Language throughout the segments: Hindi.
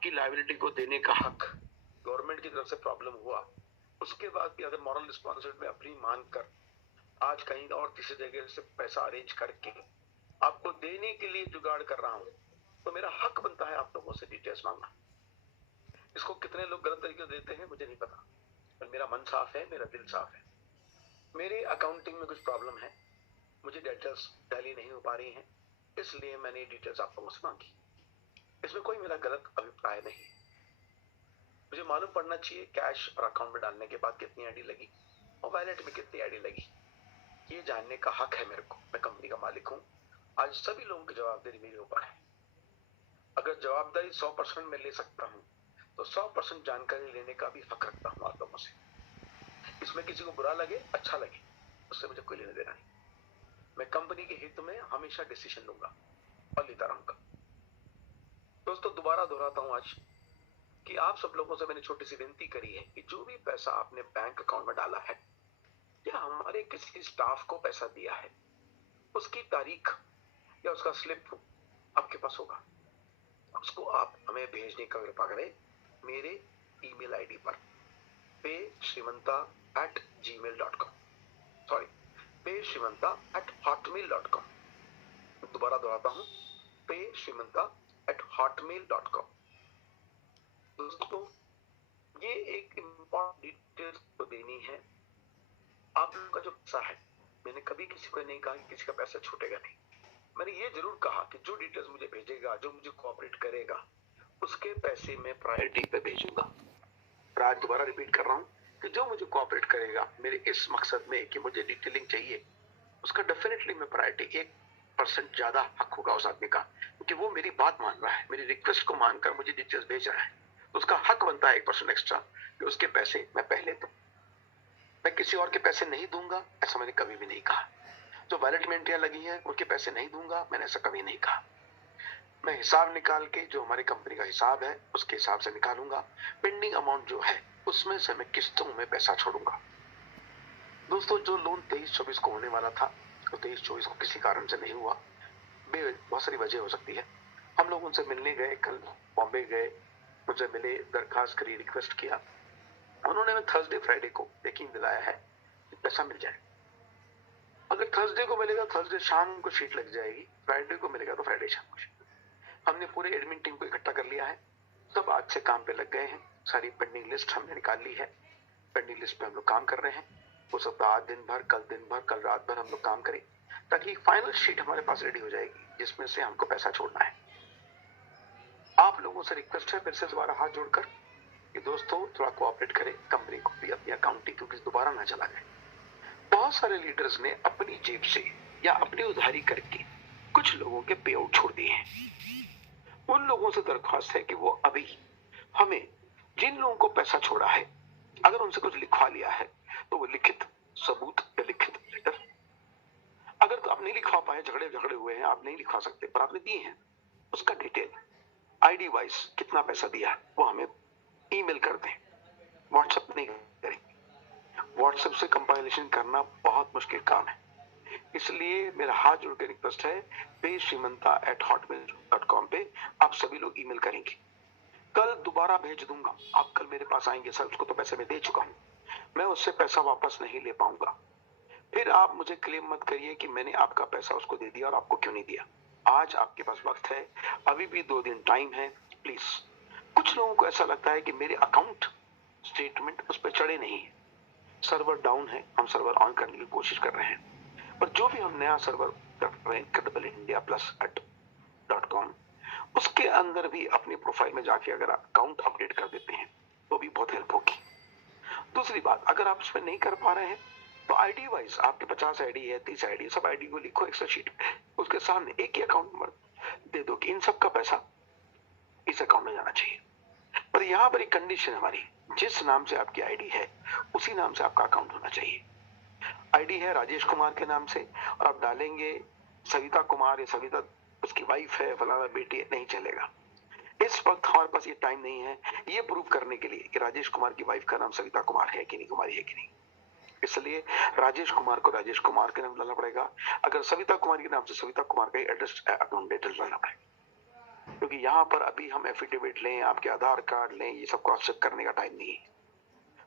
आपकी लायबिलिटी को देने का हक गवर्नमेंट की तरफ से प्रॉब्लम हुआ, उसके बाद भी अगर मॉरल रिस्पॉन्सिबिलिटी में अपनी मानकर आज कहीं और तीसरी जगह से पैसा अरेंज करके आपको देने के लिए जुगाड़ कर रहा हूं, तो मेरा हक बनता है आप लोगों से डिटेल्स मांगना। इसको कितने लोग गलत तरीके से देते हैं मुझे नहीं पता, पर मेरा मन साफ है, मेरा दिल साफ है। मेरे अकाउंटिंग में कुछ प्रॉब्लम है, मुझे डिटेल्स टैली नहीं हो पा रही हैं, इसलिए मैंने डिटेल्स आप लोगों से मांगी। इसमें कोई मेरा गलत अभिप्राय नहीं है। मुझे मालूम पड़ना चाहिए कैश और अकाउंट में डालने के बाद कितनी आईडी लगी और वॉलेट में कितनी आईडी लगी, ये जानने का हक है मेरे को। मैं कंपनी का मालिक हूं, आज सभी लोगों की जवाबदारी मेरे ऊपर है। अगर जवाबदारी 100% मैं ले सकता हूं तो 100% जानकारी लेने का भी हक रखता हूं आप लोगों से। इसमें किसी को बुरा लगे अच्छा लगे उससे मुझे कोई लेना देना नहीं। मैं कंपनी के हित में हमेशा डिसीजन लूंगा और लेता रहूंगा। दोस्तों दोबारा दोहराता हूं आज कि आप सब लोगों से मैंने छोटी सी विनती करी है कि जो भी पैसा आपने बैंक अकाउंट में डाला है या हमारे किसी स्टाफ को पैसा दिया है, उसकी तारीख या उसका स्लिप आपके पास होगा, उसको आप हमें भेजने का कृपा करें मेरे ईमेल आईडी पर paysrimanta@gmail.com, सॉरी paysrimanta@hotmail.com। दोबारा दोहराता हूं, paysrimanta@hotmail.com। दोस्तों ये एक इम्पोर्टेंट डिटेल तो देनी है। आप लोगों का जो पैसा है, मैंने कभी किसी को नहीं कहा कि किसी का पैसा छूटेगा नहीं। मैंने ये जरूर कहा कि जो डिटेल्स मुझे भेजेगा, जो मुझे कोऑपरेट करेगा, उसके पैसे मैं प्रायोरिटी पे भेजूंगा। और आज दोबारा रिपीट कर रहा हूं कि जो मुझे कोऑपरेट करेगा मेरे इस मकसद में कि मुझे डिटेलिंग चाहिए, उसका डेफिनेटली मैं प्रायोरिटी 1% ज्यादा हक होगा उस आदमी का, क्योंकि वो मेरी बात मान रहा है, मेरी रिक्वेस्ट को मानकर मुझे डिटेल्स भेज रहा है, तो उसका हक बनता है 1% एक्स्ट्रा कि उसके पैसे मैं पहले दूं। मैं किसी और के पैसे नहीं दूंगा ऐसा मैंने कभी भी नहीं कहा। जो वैलिड में एंट्रियां लगी हैं उनके पैसे नहीं दूंगा, मैंने ऐसा कभी नहीं कहा। मैं हिसाब निकाल के जो हमारी कंपनी का हिसाब है उसके हिसाब से निकालूंगा, पेंडिंग अमाउंट जो है उसमें से मैं किस्तों में पैसा छोड़ूंगा। दोस्तों जो लोन 23-24 को होने वाला था वो 23-24 को किसी कारण से नहीं हुआ, बहुत सारी वजह हो सकती है। हम लोग उनसे मिलने गए, कल बॉम्बे गए, उनसे मिले, दरखास्त करी, रिक्वेस्ट किया, उन्होंने हमें थर्सडे फ्राइडे को यकीन दिलाया है कि पैसा मिल जाए। अगर थर्सडे को मिलेगा थर्सडे शाम को शीट लग जाएगी, फ्राइडे को मिलेगा तो फ्राइडे शाम को शीट। हमने पूरे एडमिन टीम को इकट्ठा कर लिया है, सब आज से काम पे लग गए हैं, सारी पेंडिंग लिस्ट हमने निकाल ली है, पेंडिंग लिस्ट पे हम लोग काम कर रहे हैं। हो सकता है आज दिन भर, कल रात भर हम लोग काम करें ताकि फाइनल शीट हमारे पास रेडी हो जाएगी जिसमें से हमको पैसा छोड़ना है। आप लोगों से रिक्वेस्ट है फिर से दोबारा हाथ जोड़कर कि दोस्तों थोड़ा कोऑपरेट करें, कंपनी को भी अपनी अकाउंटिंग क्योंकि दोबारा ना चला जाए। बहुत सारे लीडर्स ने अपनी जेब से या अपनी उधारी करके कुछ लोगों के पे आउट छोड़ दिए हैं। उन लोगों से दरख्वास्त है कि वो अभी हमें जिन लोगों को पैसा छोड़ा है अगर उनसे कुछ लिखवा लिया है तो वो लिखित सबूत या लिखित लेटर, अगर तो आप नहीं लिखवा पाए, झगड़े हुए हैं, आप नहीं लिखवा सकते पर आपने दिए हैं, उसका डिटेल आईडी वाइज कितना पैसा दिया वो हमें ईमेल कर दें। व्हाट्सएप नहीं करें, व्हाट्सएप से कंपाइलेशन करना बहुत मुश्किल काम है, इसलिए मेरा हाथ जोड़ के रिक्वेस्ट है paysrimanta@hotmail.com पे आप सभी लोग ईमेल करेंगे। कल दोबारा भेज दूंगा, आप कल मेरे पास आएंगे, सर उसको तो पैसे मैं दे चुका हूं, मैं उससे पैसा वापस नहीं ले पाऊंगा। फिर आप मुझे क्लेम मत करिए कि मैंने आपका पैसा उसको दे दिया और आपको क्यों नहीं दिया। आज आपके पास वक्त है, अभी भी 2 दिन टाइम है, प्लीज। कुछ लोगों को ऐसा लगता है कि मेरे अकाउंट स्टेटमेंट उस पर चढ़े नहीं है, सर्वर डाउन है, हम सर्वर ऑन करने की कोशिश कर रहे हैं, पर जो भी हम नया सर्वर कर रहे हैं credibleindiaplus.com उसके अंदर भी अपनी प्रोफाइल में जाके अगर आप अकाउंट अपडेट कर देते हैं तो भी बहुत हेल्प होगी। दूसरी बात, अगर आप इसमें नहीं कर पा रहे हैं तो आईडी वाइज आपके 50 आईडी है, 30 आईडी, सब आईडी को लिखो एक्सेल शीट, उसके सामने एक ही अकाउंट नंबर दे दो कि इन सब का पैसा इस अकाउंट में जाना चाहिए। पर यहाँ पर एक कंडीशन हमारी, जिस नाम से आपकी आईडी है उसी नाम से आपका अकाउंट होना चाहिए। आईडी है राजेश कुमार के नाम से और आप डालेंगे सविता कुमार या सविता उसकी वाइफ है, फलाना बेटी है, नहीं चलेगा। इस वक्त हमारे पास ये टाइम नहीं है ये प्रूव करने के लिए कि राजेश कुमार की वाइफ का नाम सविता कुमार है कि नहीं, कुमारी है कि नहीं, इसलिए राजेश कुमार को राजेश कुमार के नाम डालना पड़ेगा। अगर सविता कुमार के नाम से सविता कुमार का एड्रेस अकाउंट डिटेल डालना पड़ेगा, क्योंकि यहाँ पर अभी हम एफिडेविट लें, आपके आधार कार्ड लें, ये सब क्रॉस चेक करने का टाइम नहीं है।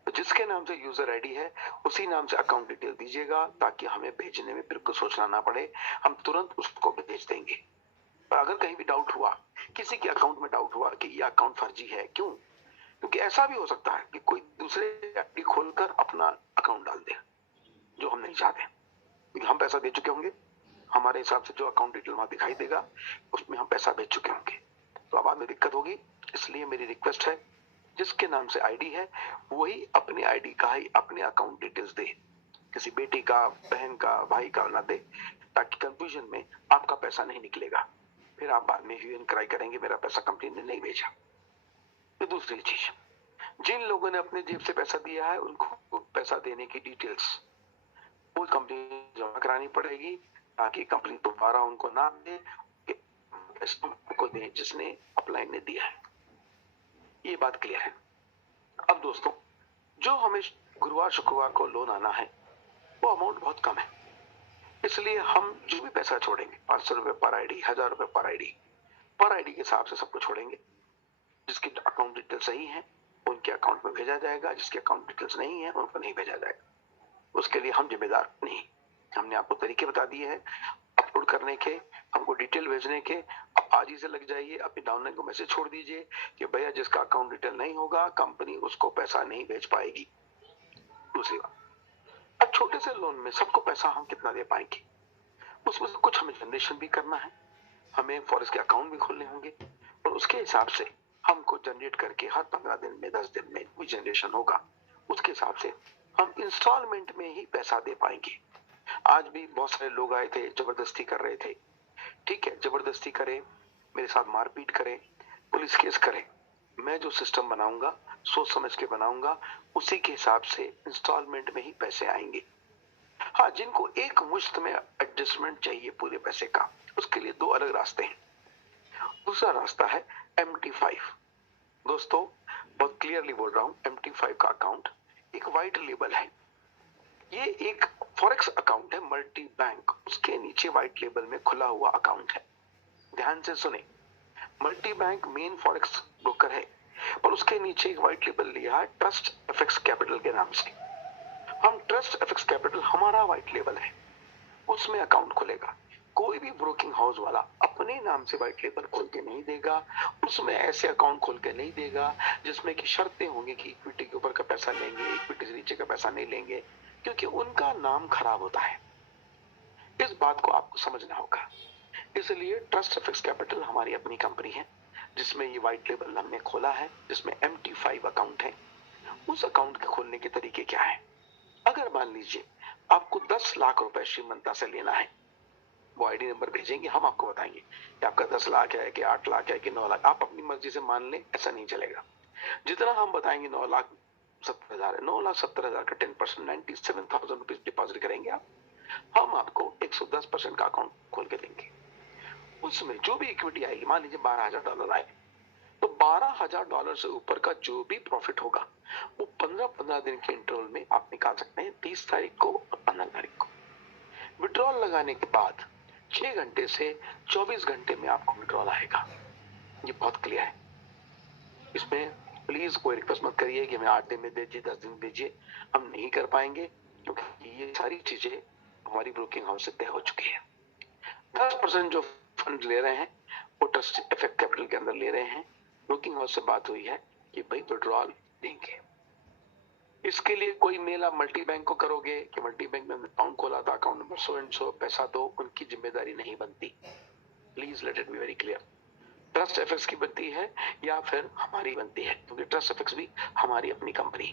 तो जिसके नाम से यूजर आईडी है उसी नाम से अकाउंट डिटेल दीजिएगा, ताकि हमें भेजने में बिल्कुल सोचना ना पड़े, हम तुरंत उसको भेज देंगे। और अगर कहीं भी डाउट हुआ, किसी के अकाउंट में डाउट हुआ कि ये अकाउंट फर्जी है, क्यों? क्योंकि ऐसा भी हो सकता है कि कोई दूसरे आईडी खोलकर अपना अकाउंट डाल दे, जो हम नहीं चाहते, क्योंकि हम पैसा दे चुके होंगे, हमारे हिसाब से जो अकाउंट डिटेल वहां दिखाई देगा उसमें हम पैसा भेज चुके होंगे, तो अब में दिक्कत होगी। इसलिए मेरी रिक्वेस्ट है, जिसके नाम से आईडी है वही अपनी आईडी का ही अपने अकाउंट डिटेल्स दे, किसी बेटी का, बहन का, भाई का ना दे, ताकि कंफ्यूजन में आपका पैसा नहीं निकलेगा, फिर आप बाद में ह्यू एंड क्राई करेंगे मेरा पैसा कंपनी ने नहीं भेजा। तो दूसरी चीज, जिन लोगों ने अपने जेब से पैसा दिया है उनको पैसा देने की डिटेल्स वो कंपनी जमा करानी पड़ेगी, ताकि कंपनी दोबारा उनको ना दे को दे जिसने अपलाइन ने दिया है। ये बात क्लियर है। अब दोस्तों, जो हमें गुरुवार शुक्रवार को लोन आना है वो अमाउंट बहुत कम है, इसलिए हम जो भी पैसा छोड़ेंगे 500 रुपए पर आईडी, 1000 रुपए पर आईडी के हिसाब से सबको छोड़ेंगे। जिसकी अकाउंट डिटेल सही है उनके अकाउंट में भेजा जाएगा, जिसके अकाउंट डिटेल्स नहीं है उनको नहीं भेजा जाएगा। उसके लिए हम जिम्मेदार नहीं। हमने आपको तरीके बता दिए हैं अपलोड करने के, हमको डिटेल भेजने के। अब आज ही से लग जाइए, अपनी डाउनलाइन को मैसेज छोड़ दीजिए कि भैया जिसका अकाउंट डिटेल नहीं होगा कंपनी उसको पैसा नहीं भेज पाएगी। दूसरी बात, अब छोटे से लोन में सबको पैसा हम कितना दे पाएंगे, उसमें से कुछ हमें जनरेशन भी करना है, हमें फॉरेस्ट के अकाउंट भी खोलने होंगे, और उसके हिसाब से हमको जनरेट करके हर 15 दिन में 10 दिन में कोई जनरेशन होगा, उसके हिसाब से हम इंस्टॉलमेंट में ही पैसा दे पाएंगे। आज भी बहुत सारे लोग आए थे, जबरदस्ती कर रहे थे। ठीक है, जबरदस्ती करें, मेरे साथ मारपीट करें, पुलिस केस करें, मैं जो सिस्टम बनाऊंगा सोच समझ के बनाऊंगा, उसी के हिसाब से इंस्टॉलमेंट में ही पैसे आएंगे। हाँ, जिनको एक मुश्त में एडजस्टमेंट चाहिए पूरे पैसे का, उसके लिए दो अलग रास्ते हैं। दूसरा रास्ता है MT5। दोस्तों, बहुत क्लियरली बोल रहा हूं, MT5 का अकाउंट एक व्हाइट लेबल है। ये एक फॉरेक्स अकाउंट है मल्टी बैंक, उसके नीचे व्हाइट लेबल में खुला हुआ अकाउंट है। ध्यान से सुने, multi bank main forex broker है, और उसके नीचे एक व्हाइट लेबल लिया है ट्रस्ट एफएक्स कैपिटल के नाम से। हम ट्रस्ट एफएक्स कैपिटल हमारा व्हाइट लेबल है, उसमें अकाउंट खुलेगा। कोई भी ब्रोकिंग हाउस वाला अपने नाम से व्हाइट लेबल खोल के नहीं देगा, उसमें ऐसे अकाउंट खोल के नहीं देगा जिसमें की शर्तें होंगी कि इक्विटी के ऊपर का पैसा लेंगे, इक्विटी से नीचे का पैसा नहीं लेंगे, क्योंकि उनका नाम खराब होता है। इस बात को आपको समझना होगा। इसलिए ट्रस्ट एफएक्स कैपिटल हमारी अपनी कंपनी है, जिसमें ये व्हाइट लेबल हमने खोला है, जिसमें MT5 अकाउंट है। उस अकाउंट के खोलने के तरीके क्या है? अगर मान लीजिए आपको 10 लाख रुपए श्रीमंता से लेना है, वो आईडी नंबर भेजेंगे, हम आपको बताएंगे कि आपका 10 लाख है कि 8 लाख है कि 9 लाख, आप अपनी मर्जी से मान लें, ऐसा नहीं चलेगा। जितना हम बताएंगे 9,70,000 है, 9,70,000 का 10% 97,000 रुपीज डिपॉजिट करेंगे आप, हम आपको 110% का अकाउंट खोल के देंगे। उसमें जो भी इक्विटी आएगी, मान लीजिए $12,000 आए, तो $12,000 से ऊपर का जो भी प्रॉफिट होगा वो 15-15 दिन के इंटरवल में आप निकाल सकते हैं, 30 तारीख को और 15 तारीख को। विड्रॉल लगाने के बाद 6 घंटे से 24 घंटे में आपको विड्रॉल आएगा। ये बहुत क्लियर है। इसमें प्लीज कोई रिक्वेस्ट मत करिए कि हमें 8 दिन में दीजिए, 10 दिन दीजिए, हम नहीं कर पाएंगे, क्योंकि ये सारी चीजें हमारी ब्रोकिंग हाउस से तय हो चुकी है। 10% जो फंड ले रहे हैं वो ट्रस्ट एफएक्स कैपिटल के अंदर ले रहे हैं। ब्रोकिंग हाउस से बात हुई है कि भाई विड्रॉल देंगे। इसके लिए कोई मेल आप मल्टी बैंक को करोगे कि मल्टी बैंक में अकाउंट खोला था, account number so and so, पैसा दो, उनकी जिम्मेदारी नहीं बनती। Please let it be very clear. Trust FX की बनती है या फिर हमारी बनती है, क्योंकि ट्रस्ट एफएक्स भी हमारी अपनी कंपनी।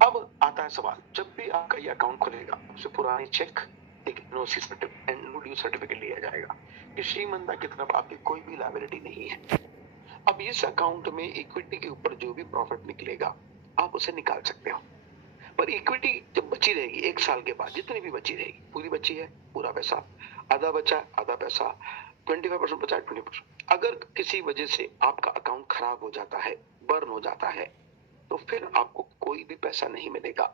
अब आता है सवाल, जब भी आपका ये अकाउंट खुलेगा उससे पुरानी चेक, एक NOC certificate and no due certificate लिया जाएगा कि श्रीमंता की तरफ आपकी कोई भी लायबिलिटी नहीं है। अब इस अकाउंट में इक्विटी के ऊपर जो भी प्रॉफिट निकलेगा आप उसे निकाल सकते हो, पर इक्विटी जब बची रहेगी 1 साल के बाद, जितनी भी बची रहेगी, पूरी बची है पूरा पैसा, आधा बचा आधा पैसा, 25% बचा 20%। अगर किसी वजह से आपका अकाउंट खराब हो जाता है, बर्न हो जाता है, तो फिर आपको कोई भी पैसा नहीं मिलेगा।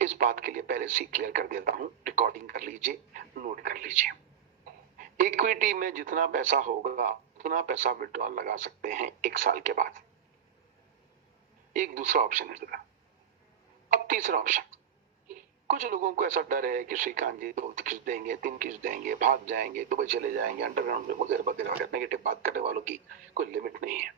इस बात के लिए पहले से क्लियर कर देता हूं, रिकॉर्डिंग कर लीजिए, नोट कर लीजिए। इक्विटी में जितना पैसा होगा उतना पैसा विड्रॉल लगा सकते हैं 1 साल के बाद। एक दूसरा ऑप्शन है तेरा। अब तीसरा ऑप्शन, कुछ लोगों को ऐसा डर है कि श्रीकांत जी 2 किस्त देंगे, 3 किस्त देंगे, भाग जाएंगे, दुबई चले जाएंगे, अंडरग्राउंड में वगैरह वगैरह। नेगेटिव बात करने वालों की कोई लिमिट नहीं है।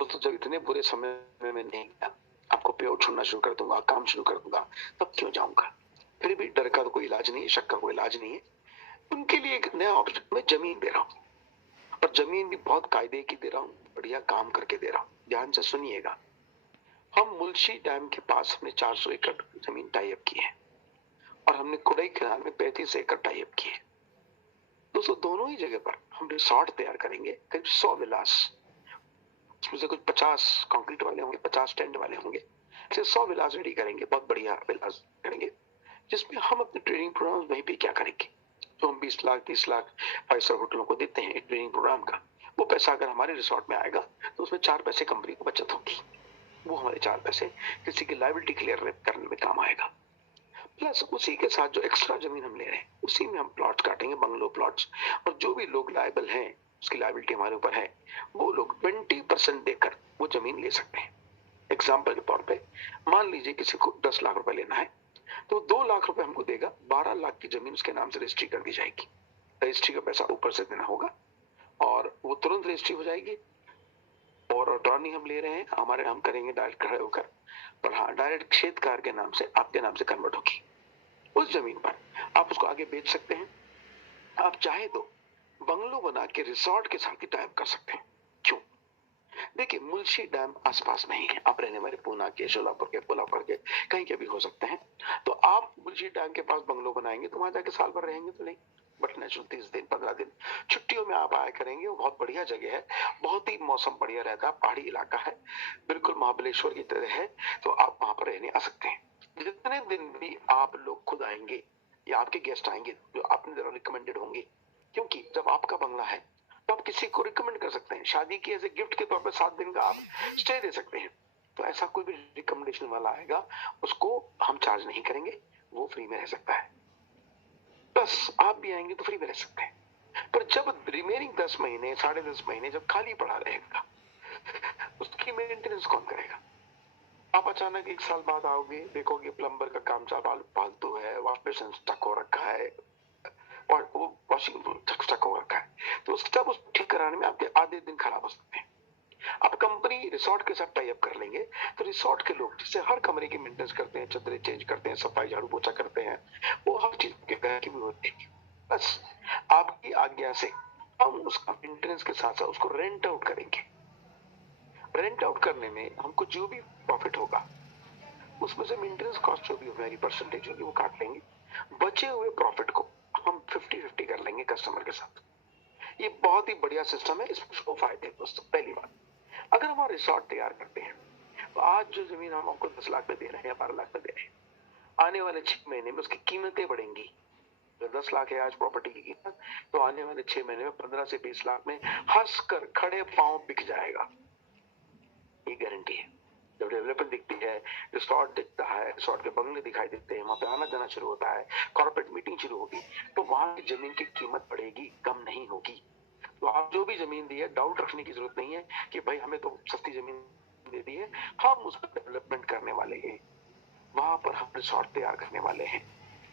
तो जब इतने बुरे समय में मैं नहीं गया, आपको पे आउट छोड़ना शुरू कर दूंगा, काम शुरू कर दूंगा, तब क्यों जाऊंगा? फिर भी डर का तो कोई इलाज नहीं है, शक का कोई इलाज नहीं है। उनके लिए एक नया ऑप्शन, मैं जमीन दे रहा हूँ, और जमीन भी बहुत कायदे की दे रहा हूँ, बढ़िया काम करके दे रहा हूँ। ध्यान से सुनिएगा। हम मुल्शी डैम के पास हमने 400 एकड़ जमीन टाई अप की है, और हमने कोडाईकनाल में 35 एकड़ टाई अप की है। दोस्तों, दोनों ही जगह पर हम रिसोर्ट तैयार करेंगे, करीब 100 विलास। उसमें से कुछ 50 कंक्रीट वाले होंगे, 50 टेंट वाले होंगे। ऐसे 100 विलास रेडी करेंगे, बहुत बढ़िया विलास करेंगे, जिसमें हम अपने ट्रेनिंग प्रोग्राम वहीं पे क्या करेंगे। तो हम 20 लाख 30 लाख 5 स्टार होटलों को देते हैं ट्रेनिंग प्रोग्राम का, वो पैसा अगर हमारे रिसोर्ट में आएगा तो उसमें 4 पैसे कंपनी को बचत होगी। वो हमारे 4 पैसे किसी की लायबिलिटी क्लियर करने में काम आएगा। प्लस उसी के साथ जो एक्स्ट्रा जमीन हम ले रहे हैं, उसी में हम प्लॉट काटेंगे, बंगलो प्लॉट्स, और जो भी लोग लायबल हैं, उसकी लायबिलिटी हमारे ऊपर है, वो लोग 20% देकर वो जमीन ले सकते हैं। एग्जाम्पल के तौर पे मान लीजिए किसी को 10 लाख रुपए लेना है, तो 2 लाख रुपए हमको देगा, 12 लाख की जमीन उसके नाम से रजिस्ट्री कर दी जाएगी। रजिस्ट्री का पैसा ऊपर से देना होगा, और वो तुरंत रजिस्ट्री हो जाएगी। और अटॉर्नी हम ले रहे हैं, हमारे हम करेंगे डायरेक्ट खड़े होकर, पर हाँ, डायरेक्ट क्षेत्रकार के नाम से, आपके नाम से कन्वर्ट होगी। उस जमीन पर आप उसको आगे बेच सकते हैं। आप चाहे तो बंगलो बना के रिसोर्ट के साथ ही टाइप कर सकते हैं। क्यों? देखिए, मुल्शी डैम आसपास नहीं है, आप रहने वाले पूना के, शोलापुर के, कोल्हापुर के, कहीं के भी हो सकते हैं। तो आप मुल्शी डैम के पास बंगलो बनाएंगे तो वहां जाके साल भर रहेंगे तो नहीं, बट नेचुरल 30 दिन 15 दिन छुट्टियों में आप आया करेंगे। वो बहुत बढ़िया जगह है, बहुत ही मौसम बढ़िया रहता है, पहाड़ी इलाका है, बिल्कुल महाबलेश्वर की तरह है। तो आप वहां पर रहने आ सकते हैं। जितने दिन भी आप लोग खुद आएंगे या आपके गेस्ट आएंगे जो आपने जरा रिकमेंडेड होंगे, क्योंकि जब आपका बंगला है तो आप किसी को रिकमेंड कर सकते हैं, शादी की ऐसे गिफ्ट के तौर पर 7 दिन का आप स्टे दे सकते हैं। तो ऐसा कोई भी रिकमेंडेशन वाला आएगा, उसको हम चार्ज नहीं करेंगे, वो फ्री में रह सकता है। बस आप भी आएंगे तो फ्री में रह सकते हैं। पर जब रिमेनिंग 10 महीने 10.5 महीने जब खाली पड़ा रहेगा, उसकी मेंटेनेंस कौन करेगा? आप अचानक 1 साल बाद आओगे, देखोगे प्लम्बर का काम चाल फालतू है, वॉश बेसिन स्टक हो रखा है, और वो वॉशिंग स्टक हो रखा है, तो तब उस ठीक कराने में आपके आधे दिन खराब हो सकते हैं। अब कंपनी रिसोर्ट के साथ टाई अप कर लेंगे, तो रिसोर्ट के लोग जिससे हर कमरे की मेंटेनेंस करते हैं, चदरें चेंज करते हैं, सफाई झाड़ू पोछा करते हैं, वो हर चीज के घर की भी होती है। बस आपकी आज्ञा से हम उसका मेंटेनेंस के साथ साथ उसको रेंट आउट करेंगे। रेंट आउट करने में हमको जो भी प्रॉफिट होगा, उसमें से मेंटेनेंस कॉस्ट जो भी हमारी परसेंटेज होगी वो काट लेंगे। बचे हुए प्रॉफिट को हम 50-50 कर लेंगे कस्टमर के साथ। ये बहुत ही बढ़िया सिस्टम है, इसमें उसको फायदे हैं दोस्तों। पहली बात, अगर हम रिसोर्ट तैयार करते हैं, तो आज जो जमीन हम आपको 10 लाख में दे रहे हैं या 12 लाख में दे रहे हैं, आने वाले 6 महीने में उसकी कीमतें बढ़ेंगी। जो 10 लाख है आज प्रॉपर्टी की कीमत, तो आने वाले 6 महीने में 15 से 20 लाख में हंसकर खड़े पांव बिक जाएगा। ये गारंटी है। जब डेवलपमेंट दिखती है, रिसोर्ट दिखता है, रिसोर्ट के बंगले दिखाई देते हैं, वहां पे आना जाना शुरू होता है, कॉर्पोरेट मीटिंग शुरू होगी, तो वहां की जमीन की कीमत बढ़ेगी, कम नहीं होगी। तो आप जो भी जमीन दी है, डाउट रखने की जरूरत नहीं है कि भाई हमें तो सस्ती जमीन दे दी है, हम उस पर डेवलपमेंट करने वाले हैं, वहां पर हम रिसोर्ट तैयार करने वाले हैं,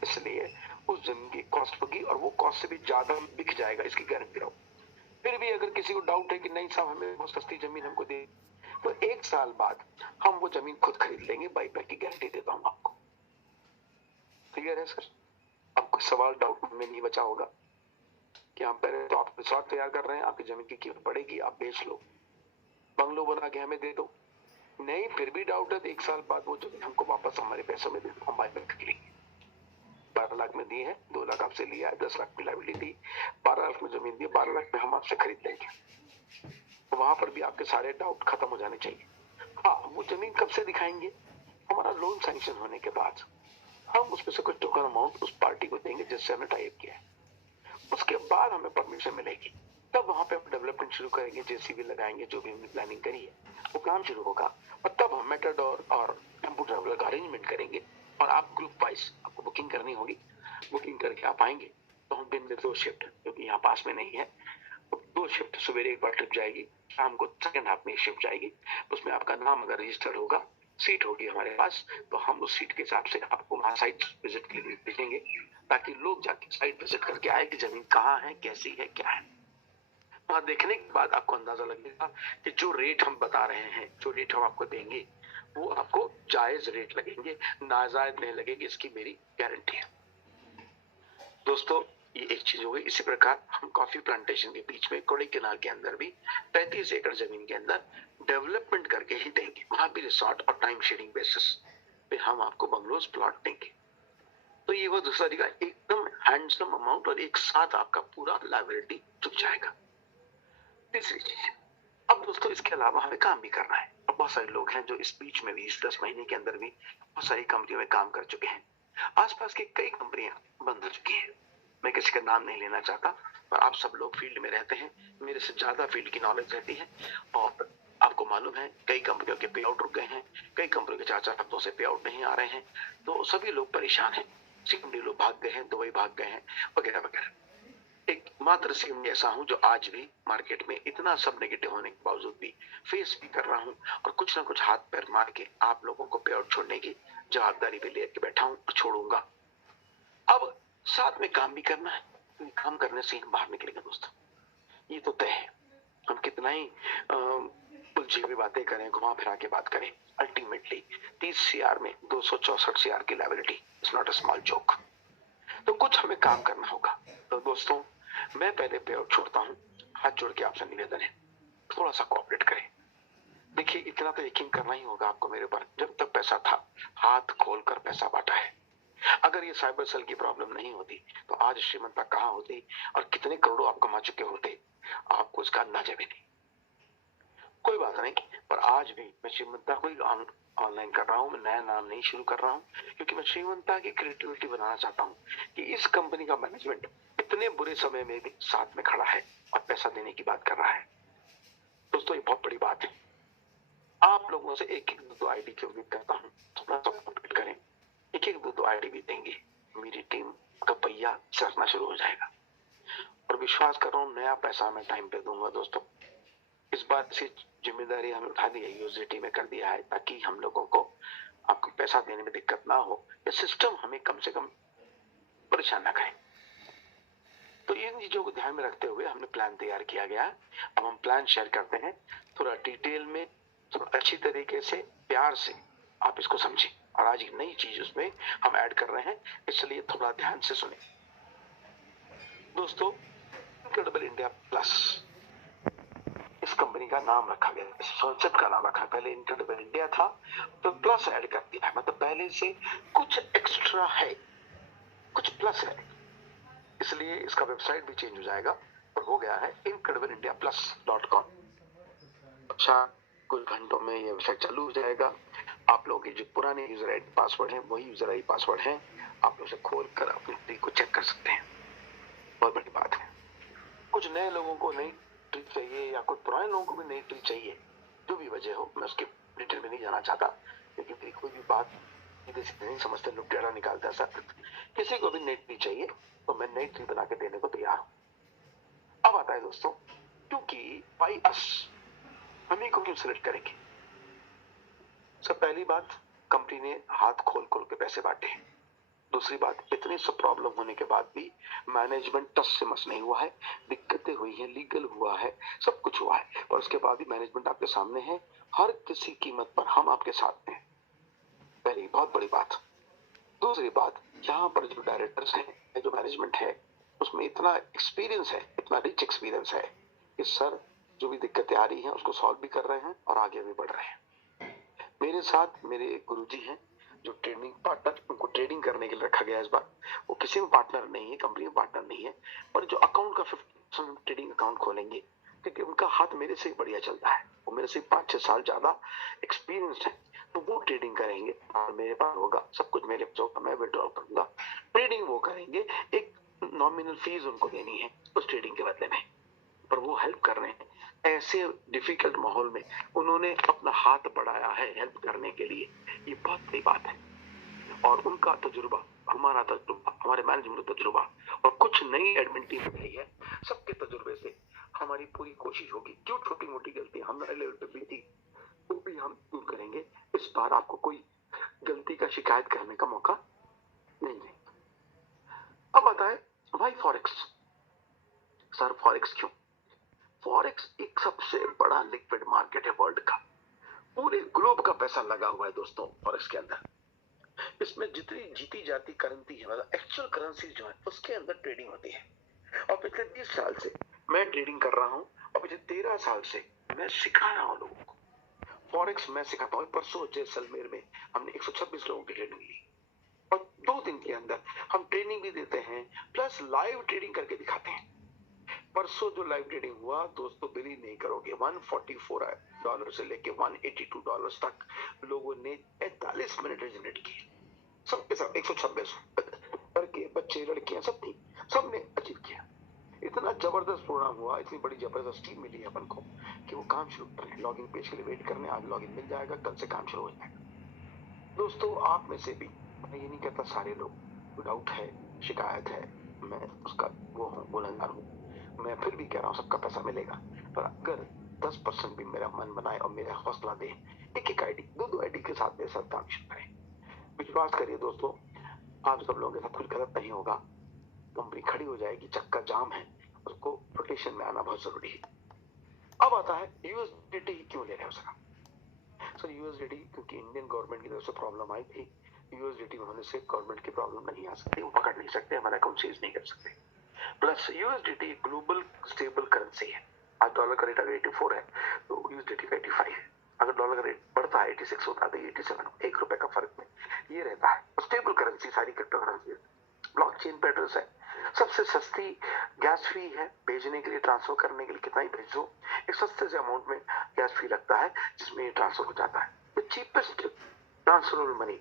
इसलिए उस जमीन की कॉस्ट होगी और वो कॉस्ट से भी ज्यादा बिक जाएगा, इसकी गारंटी रहो। फिर भी अगर किसी को डाउट है कि नहीं साहब हमें बहुत सस्ती जमीन हमको दे, तो 1 साल बाद हम वो जमीन खुद खरीद लेंगे, बाईबैक की गारंटी देता हूं आपको। क्लियर है सर? अब कोई सवाल डाउट में नहीं बचा होगा कि हम पहले तो आप रिसोर्ट तैयार कर रहे हैं, आपकी जमीन की कीमत बढ़ेगी, आप बेच लो, बंगलो बना के हमें दे दो। नहीं फिर भी डाउट है तो 1 साल बाद वो जमीन हमको वापस हमारे पैसों में दे दो, हम बाईबैक कर लेंगे। 12 लाख में दी है, 2 लाख आपसे लिया है, 10 लाख की लायबिलिटी दी, 12 लाख में जमीन दी, 12 लाख में हम आपसे खरीद लेंगे। तो वहां पर भी आपके सारे डाउट खत्म हो जाने चाहिए। हाँ, वो जमीन कब से दिखाएंगे? हमारा लोन सैंक्शन होने के बाद हम उसमें से कुछ टोकन अमाउंट उस पार्टी को देंगे जिससे हमने टाई अप किया है, उसके बाद हमें परमिशन मिलेगी, तब वहां पे हम डेवलपमेंट शुरू करेंगे, जेसीबी लगाएंगे, जो भी हमने प्लानिंग करी है वो काम शुरू होगा, और तब हम मेटाडोर और टेम्पो ट्रैवलर का अरेंजमेंट करेंगे, और आप ग्रुप वाइज आपको बुकिंग करनी होगी, बुकिंग करके आप आएंगे, तो हम दिन में 2 शिफ्ट, क्योंकि यहाँ पास में नहीं है, 2 शिफ्ट, सवेरे एक बार ट्रिप जाएगी, शाम को सेकंड हाफ में शिफ्ट जाएगी। उसमें आपका नाम अगर रजिस्टर्ड होगा, सीट होगी हमारे पास, तो हम उस सीट के हिसाब से आपको वहां साइट विजिट के लिए भेजेंगे, ताकि लोग जाके साइट विजिट करके आए कि जमीन कहाँ है, कैसी है, क्या है। वहां देखने के बाद आपको अंदाजा लगेगा कि जो रेट हम बता रहे हैं, जो रेट हम आपको देंगे, वो आपको जायज रेट लगेंगे, नाजायज नहीं लगेगी, इसकी मेरी गारंटी है। दोस्तों, ये एक चीज हो गई। इसी प्रकार हम कॉफी प्लांटेशन के बीच में कोडाईकनाल के अंदर भी 35 एकड़ जमीन के अंदर डेवलपमेंट करके ही देंगे। वहां भी रिसोर्ट और टाइम शेयरिंग बेसिस पे हम आपको बंगलोज प्लॉट देंगे। तो ये वो दूसरा तरीका, एकदम हैंडसम अमाउंट और एक साथ आपका पूरा लायबिलिटी चुक जाएगा। तीसरी चीज, अब दोस्तों इसके अलावा हमें काम भी करना है। अब बहुत सारे लोग हैं जो इस बीच में भी, इस 10 महीने के अंदर भी बहुत सारी कंपनियों में काम कर चुके हैं। आसपास की कई कंपनियां बंद हो चुकी हैं। मैं किसी का नाम नहीं लेना चाहता, पर आप सब लोग फील्ड में रहते हैं, मेरे से ज्यादा फील्ड की नॉलेज रहती है, और आपको मालूम है कई कंपनियों के पे आउट रुक गए हैं, कई कंपनियों के 4-4 हफ्तों से पे आउट नहीं आ रहे हैं, तो सभी लोग परेशान हैं। सीएमडी लोग भाग गए हैं, दुबई भाग गए हैं, वगैरह वगैरह। एकमात्र सीएमडी ऐसा हूं जो आज भी मार्केट में इतना सब नेगेटिव होने के बावजूद भी फेस भी कर रहा हूं, और कुछ ना कुछ हाथ पैर मार के आप लोगों को पे आउट छोड़ने की जवाबदारी भी लेके बैठा हूं और छोड़ूंगा। अब साथ में काम भी करना है, काम करने से हम बाहर निकलेंगे दोस्तों, ये तो तय है। हम कितना ही उलझी हुई बातें करें, घुमा फिरा के बात करें, अल्टीमेटली 30 सीआर में 264 सीआर की liability is not a small joke. तो कुछ हमें काम करना होगा। तो दोस्तों, मैं पहले पे आउट छोड़ता हूं, हाथ जोड़ के आपसे निवेदन है, थोड़ा सा कोऑपरेट करें। देखिए, इतना तो यकीन करना ही होगा आपको मेरे पर, जब तक पैसा था हाथ खोल कर पैसा बांटा है। अगर ये साइबर सेल की प्रॉब्लम नहीं होती तो आज श्रीमंता कहाँ होती और कितने करोड़ों आप कमा चुके होते, आपको इसका अंदाजा भी नहीं। कोई बात नहीं, पर आज भी मैं श्रीमंता को ही ऑनलाइन कर रहा हूं, मैं नया नाम नहीं शुरू कर रहा हूं, क्योंकि मैं श्रीमंता की क्रिएटिविटी बनाना चाहता हूं कि इस कंपनी का मैनेजमेंट इतने बुरे समय में भी साथ में खड़ा है और पैसा देने की बात कर रहा है। दोस्तों, ये बहुत बड़ी बात है। आप लोगों से एक एक दो आईडी की उम्मीद करता हूँ, थोड़ा सा कॉपरेट करें, एक एक दो आईडी भी देंगे, मेरी टीम का पहिया चलना शुरू हो जाएगा। और विश्वास कर रहा हूँ, नया पैसा मैं टाइम पे दूंगा दोस्तों। इस बात से जिम्मेदारी हमें उठा दी है, यूजीटी में कर दिया है, ताकि हम लोगों को आपको पैसा देने में दिक्कत ना हो, या सिस्टम हमें कम से कम परेशान ना करे। तो इन चीजों को ध्यान में रखते हुए हमने प्लान तैयार किया गया है। अब हम प्लान शेयर करते हैं, थोड़ा डिटेल में, थोड़ा अच्छी तरीके से, प्यार से आप इसको समझें। और आज एक नई चीज उसमें हम ऐड कर रहे हैं, इसलिए थोड़ा ध्यान से सुने। दोस्तों, इनक्रेडिबल इंडिया प्लस इस कंपनी का नाम रखा गया, इस कॉन्सेप्ट का नाम रखा। पहले इनक्रेडिबल इंडिया था, तो प्लस ऐड कर दिया है, मतलब पहले से कुछ एक्स्ट्रा है, कुछ प्लस है, इसलिए इसका वेबसाइट भी चेंज हो जाएगा और हो गया है incredibleindiaplus.com। अच्छा, कुछ घंटों में ये वेबसाइट चालू हो जाएगा। आप लोगों के जो पुराने यूजर आईडी पासवर्ड है, वही यूजर आईडी पासवर्ड है, आप लोग उसे खोल कर अपनी ट्री को चेक कर सकते हैं। बहुत बड़ी बात है। कुछ नए लोगों को नई ट्री चाहिए, या कुछ पुराने लोगों को भी नई ट्री चाहिए, जो भी वजह हो, मैं उसके डिटेल में नहीं जाना चाहता, क्योंकि कोई भी बात नहीं समझते, लोग टेढ़ा निकालता है। किसी को भी नई ट्री चाहिए तो मैं नई ट्री बना के देने को तैयार हूं। अब आता है दोस्तों, क्योंकि बाई अस, हमें को क्यों सिलेक्ट करेंगे। सब पहली बात, कंपनी ने हाथ खोल खोल के पैसे बांटे हैं। दूसरी बात, इतनी सब प्रॉब्लम होने के बाद भी मैनेजमेंट टस से मस नहीं हुआ है, दिक्कतें हुई हैं, लीगल हुआ है, सब कुछ हुआ है, और उसके बाद भी मैनेजमेंट आपके सामने है, हर किसी कीमत पर हम आपके साथ हैं। पहली बहुत बड़ी बात। दूसरी बात, यहाँ पर जो डायरेक्टर्स हैं, जो मैनेजमेंट है, उसमें इतना एक्सपीरियंस है, इतना रिच एक्सपीरियंस है कि सर जो भी दिक्कतें आ रही हैं उसको सॉल्व भी कर रहे हैं और आगे भी बढ़ रहे हैं। मेरे साथ मेरे एक गुरुजी हैं, जो ट्रेडिंग पार्टनर, उनको ट्रेडिंग करने के लिए रखा गया इस बार। वो किसी में पार्टनर नहीं है, कंपनी में पार्टनर नहीं है, पर जो अकाउंट का 50% ट्रेडिंग अकाउंट खोलेंगे, क्योंकि उनका हाथ मेरे से बढ़िया चलता है, वो मेरे से 5-6 साल ज्यादा एक्सपीरियंस है, तो वो ट्रेडिंग करेंगे और मेरे पास होगा सब कुछ, मेरे पास होगा, मैं विड्रॉ करूंगा, ट्रेडिंग वो करेंगे, एक नॉमिनल फीस उनको देनी है उस ट्रेडिंग के बदले में, पर वो हेल्प कर रहे हैं। ऐसे डिफिकल्ट माहौल में उन्होंने अपना हाथ बढ़ाया है हेल्प करने के लिए, ये बहुत बड़ी बात है। और उनका तजुर्बा, हमारा तजुर्बा, हमारे मैनेजमेंट का तजुर्बा, और कुछ नई एडमिन टीम आई है, सबके तजुर्बे से हमारी पूरी कोशिश होगी, जो छोटी मोटी गलती हमारे लेवल पे भी थी वो भी हम दूर करेंगे। इस बार आपको कोई गलती का शिकायत करने का मौका नहीं देंगे। अब आता है भाई फॉरेक्स। सर फॉरेक्स क्यों? फॉरेक्स एक सबसे बड़ा लिक्विड मार्केट है वर्ल्ड का, पूरे ग्लोब का पैसा लगा हुआ है दोस्तों फॉरेक्स के अंदर। इसमें जितनी जीती जाती करेंसी है, मतलब एक्चुअल करेंसी जो है उसके अंदर ट्रेडिंग होती है। और पिछले 20 साल से मैं ट्रेडिंग कर रहा हूं और पिछले 13 साल से मैं सिखा रहा हूं लोगों को फॉरेक्स। मैं सिखाता हूं। परसों जैसलमेर में हमने 126 लोगों की ट्रेनिंग ली और 2 दिन के अंदर हम ट्रेनिंग भी देते हैं प्लस लाइव ट्रेडिंग करके दिखाते हैं। परसों जो लाइव ट्रेडिंग हुआ दोस्तों, बिलीव नहीं करोगे, $144 से लेके $182 तक लोगों ने 45 मिनट जनरेट किए। सबके सब 126 लड़के बच्चे लड़कियां सब थी, सबने अचीव किया। इतना जबरदस्त प्रोग्राम हुआ, इतनी बड़ी जबरदस्त टीम मिली अपन को कि वो काम शुरू कर रहे हैं। लॉगिन पेज के लिए वेट करने, आज लॉगिन मिल जाएगा, कल से काम शुरू हो जाएगा। दोस्तों आप में से भी, मैं ये नहीं कहता सारे लोग, डाउट है, शिकायत है, मैं उसका वो हूँ, गुनहगार हूँ, मैं फिर भी कह रहा हूँ सबका पैसा मिलेगा। पर अगर 10% भी मेरा मन बनाए और मेरा हौसला दे, एक आईडी, दो आईडी के साथ मेरे साथ काम शुरू करें। विश्वास करिए दोस्तों, आप सब लोगों के साथ कुछ गलत नहीं होगा। कंपनी खड़ी हो जाएगी, चक्का जाम है, उसको रोटेशन में आना बहुत जरूरी है। अब आता है यूएसडीटी क्यों ले रहे हो सर? सर यूएसडीटी क्योंकि इंडियन गवर्नमेंट की तरफ से प्रॉब्लम आई थी। यूएसडीटी होने से गवर्नमेंट की प्रॉब्लम नहीं आ सकती, वो पकड़ नहीं सकते, हमारा अकाउंट सीज नहीं कर सकते। Plus USDT global stable currency है। आज डॉलर का रेट अगर 84 है तो यूएसडीटी का 85 है। अगर डॉलर का रेट बढ़ता है 86 होता है तो 87 हो, ₹1 का फर्क में ये रहता है। स्टेबल करेंसी सारी क्रिप्टो करेंसी ब्लॉकचेन पे एड्रेस है, सबसे सस्ती, गैस फ्री है, भेजने के लिए ट्रांसफर करने के लिए कितना ही भेज दो, एक सस्ते से अमाउंट में गैस फ्री लगता है जिसमें ये ट्रांसफर हो जाता है। The cheapest transfer money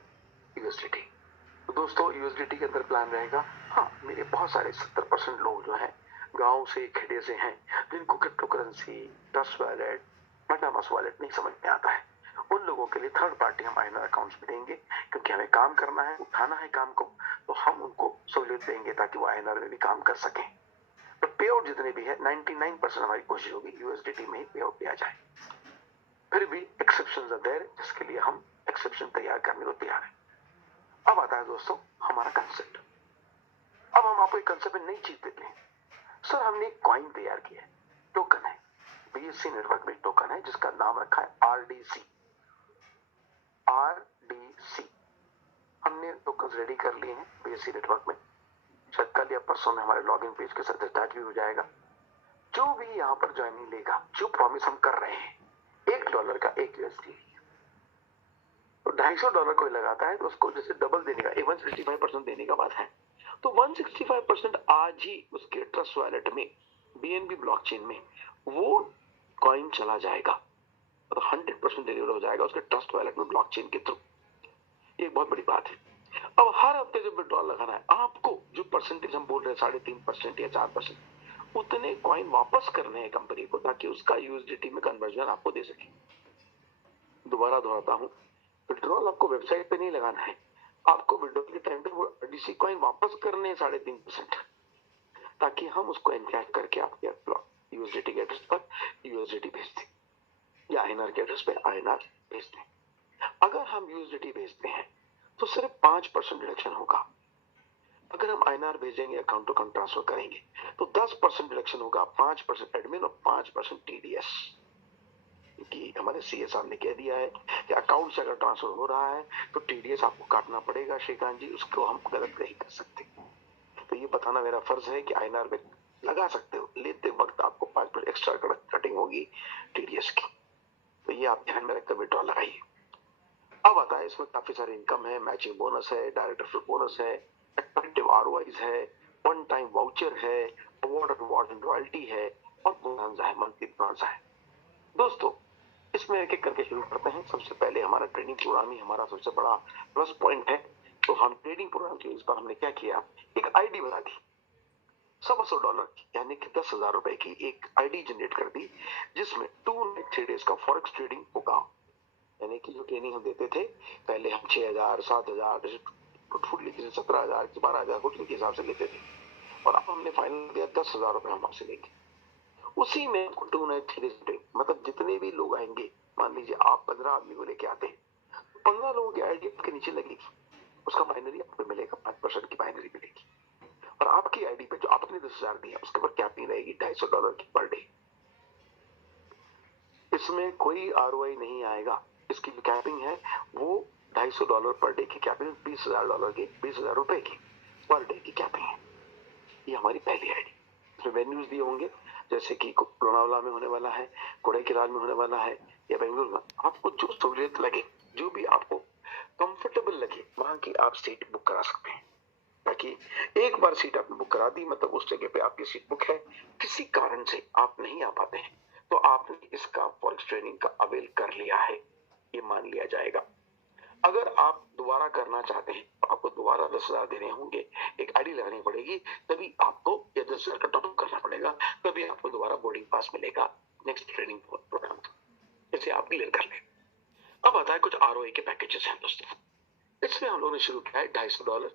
USDT. तो दोस्तों यूएसडीटी के अंदर प्लान रहेगा। हाँ, मेरे बहुत सारे 70% लोग जो हैं गांव से, खेड़े से हैं, जिनको crypto currency, trust wallet, MetaMask wallet नहीं समझ में आता है, उन लोगों के लिए थर्ड पार्टी हम आईएनआर अकाउंट्स भी देंगे, क्योंकि हमें काम करना है, उठाना है काम को, तो हम उनको सहूलियत देंगे ताकि वो आईएनआर में भी काम कर सकें। तो पे आउट जितने भी है 99% हमारी कोशिश होगी यूएसडीटी में ही पे आउट दिया जाए। फिर भी एक्सेप्शन आर देयर, जिसके लिए हम एक्सेप्शन तैयार करने को तैयार है। अब आता है दोस्तों हमारा कंसेप्ट। अब हम आपको एक कंसेप्ट में नई चीज देते हैं। सर हमने एक कॉइन तैयार किया है, टोकन है, बीएससी नेटवर्क में टोकन है जिसका नाम रखा है आरडीसी। आरडीसी हमने टोकन रेडी कर लिए हैं बीएससी नेटवर्क में। शायद कल या परसों में हमारे लॉगिन पेज के साथ अटैच भी हो जाएगा। जो भी यहाँ पर ज्वाइनिंग लेगा, जो प्रॉमिस हम कर रहे हैं, $1 का 1 यूएसडी, तो $250 कोई लगाता है तो उसको जैसे डबल देने का, 165% देने का बात है, तो 165% आज ही उसके ट्रस्ट वॉलेट में, बीएनबी ब्लॉकचेन में वो कॉइन चला जाएगा, तो 100% डिलीवर हो जाएगा उसके ट्रस्ट वॉलेट में ब्लॉकचेन के थ्रू। ये बहुत बड़ी बात है। अब हर हफ्ते जब विड्रॉल लगाना है, आपको जो परसेंटेज हम बोल रहे हैं 3.5% या 4%, उतने कॉइन वापस करने हैं कंपनी को, ताकि उसका यूएसडीटी में कन्वर्जन आपको दे सके। दोबारा दोहराता हूं, विड्रॉल आपको वेबसाइट पे नहीं लगाना है, आपको विड्रॉल के टाइम पे वो डीसी कॉइन वापस करने हैं 3.5%, ताकि हम उसको एनकैश करके आपके यूएसडीटी के एड्रेस पर यूएसडीटी भेज दें या आईएनआर के एड्रेस पे आईएनआर भेज दें। अगर हम यूएसडीटी भेजते हैं तो सिर्फ 5% डिडक्शन होगा। अगर हम आईएनआर भेजेंगे, अकाउंट टू अकाउंट ट्रांसफर करेंगे, तो 10% डिडक्शन होगा, 5% एडमिन और 5% टीडीएस। कि हमारे सीए साहब ने कह दिया है कि अकाउंट से अगर ट्रांसफर हो रहा है तो टीडीएस आपको काटना पड़ेगा श्रीकांत जी, उसको हम गलत नहीं कर सकते। तो ये बताना मेरा फर्ज है कि आईएनआर में लगा सकते हो, लेते वक्त आपको 5% एक्स्ट्रा कटिंग होगी टीडीएस की, तो ये आप ध्यान में रखकर विड्रॉल लगाइए। अब आता है इसमें काफी सारे इनकम है, मैचिंग बोनस है, डायरेक्टर बोनस है, अट्रैक्टिव आरओआईज है, वन टाइम वाउचर है, अवार्ड एंड रॉयल्टी है और बोनस है, मंथली बोनस है। दोस्तों इसमें एक एक करके शुरू करते हैं। सबसे पहले हमारा ट्रेनिंग प्रोग्राम ही हमारा सबसे बड़ा प्लस पॉइंट है। तो हम ट्रेनिंग प्रोग्राम के इस पर हमने क्या किया, एक आईडी बना दी $100 की, यानी कि ₹10,000 की एक आईडी जनरेट कर दी, जिसमें 2 नाइट 3 डेज का फॉरेक्स ट्रेडिंग होगा। यानी कि जो ट्रेनिंग हम देते थे पहले, हम 6,000 7,000 जैसे 17,000 12,000 होटल के हिसाब से लेते थे, और अब हमने फाइनल दिया ₹10,000 हम आपसे लेंगे। उसी में टू नाइट 3 डेज मतलब जितने भी लोग आएंगे, मान लीजिए आप 15 आदमी को लेके आते हैं, 15 लोगों की आईडी आपके नीचे लगेगी, उसका बाइनरी आपको मिलेगा, 5% की बाइनरी मिलेगी। और आपकी आईडी पे जो आपने 10,000 दिया उसके ऊपर कैपिंग रहेगी $250 की पर डे। इसमें कोई आरओआई नहीं आएगा। इसकी जो कैपिंग है वो $250 पर डे की कैपिंग, $20,000 की, ₹20,000 की पर डे की कैपिंग है। ये हमारी पहली आईडी। इसमें वेन्यूज दिए होंगे जैसे कि लोनावाला में होने वाला है, कोडाईकनाल में होने वाला है या बेंगलुरु में। आपको जो सहूलियत लगे, जो भी आपको कंफर्टेबल लगे, वहां की आप सीट बुक करा सकते हैं। ताकि एक बार सीट आपने बुक करा दी मतलब उस जगह पे आपकी सीट बुक है, किसी कारण से आप नहीं आ पाते हैं तो आपने इसका फॉरेक्स ट्रेनिंग का अवेल कर लिया है, ये मान लिया जाएगा। अगर आप दोबारा करना चाहते हैं तो आपको दोबारा 10,000 देने होंगे, एक आईडी लगानी पड़ेगी, तभी आपको ये 10,000 का टॉपअप करना पड़ेगा, तभी आपको दोबारा बोर्डिंग पास मिलेगा नेक्स्ट ट्रेनिंग प्रोग्राम। इसे आप क्लियर कर लें। अब आता है कुछ आरओए के पैकेजेस हैं दोस्तों। इसमें हम लोगों ने शुरू किया है $250,